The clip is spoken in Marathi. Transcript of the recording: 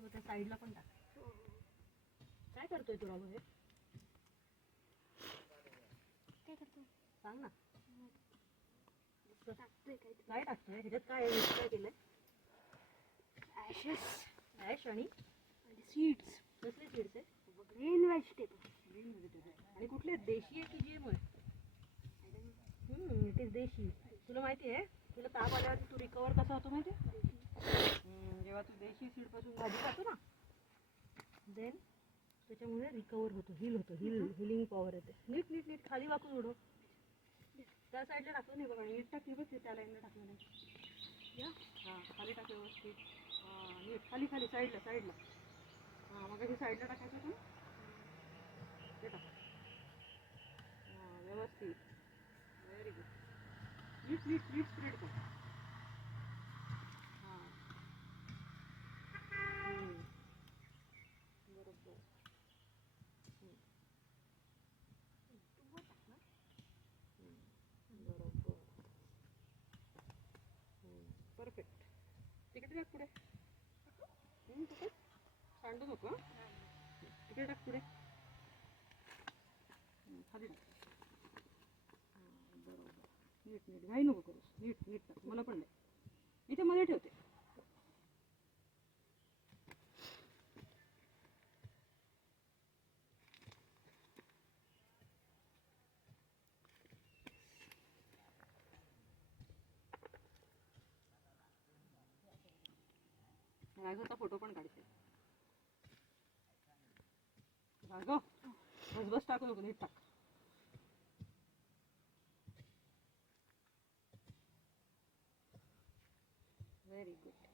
बघ त्या साईडला पण टाक. काय करतोय तुला हे? काय करतो सांग ना. टाकतोय काय काय टाकतोय. ह्याच्यात काय आहे? काय केलंय? ॲशेस ॲश आणि? आणि सीड्स कसले सीड्स आहे? ग्रीन व्हेजिटेबल ग्रीन व्हेजिटेबल आणि कुठले? आहेत? देशी आहे की एम आहे इट इज देशी. तुला माहिती आहे? तुला ताप आल्यावर तू रिकवर कसा होतो माहिती आहे? जेव्हा तू देशी सीडपासून भाजी खातो ना देन त्याच्यामुळे रिकवर होतो हिल होतो हिल हिलिंग पॉवर येते. नीट नीट नीट खाली वाकून उडव. त्या साईडला टाकलं नाही बघा नीट टाकली बघ ते त्या लाईनला टाकलं नाही. या. हां खाली टाक व्यवस्थित. हां नीट. खाली खाली साईडला साईडला हां मग हे साईडला टाकायचं ना. ते टाक. हां व्यवस्थित. व्हेरी गुड नीट नीट नीट स्प्रेड कर. परफेक्ट तिकडे टाक पुढे हम्म, तिकडे सांडू नको हं? तिकडे टाक पुढे हम्म, खाली टाक हां, बरोबर नीट नीट घाई नको करूस नीट नीट टाक मला पण नाही इथे मध्ये ठेवते राघवचा फोटो पण काढते. राघव बस टाकू नको नीट टाक. Very good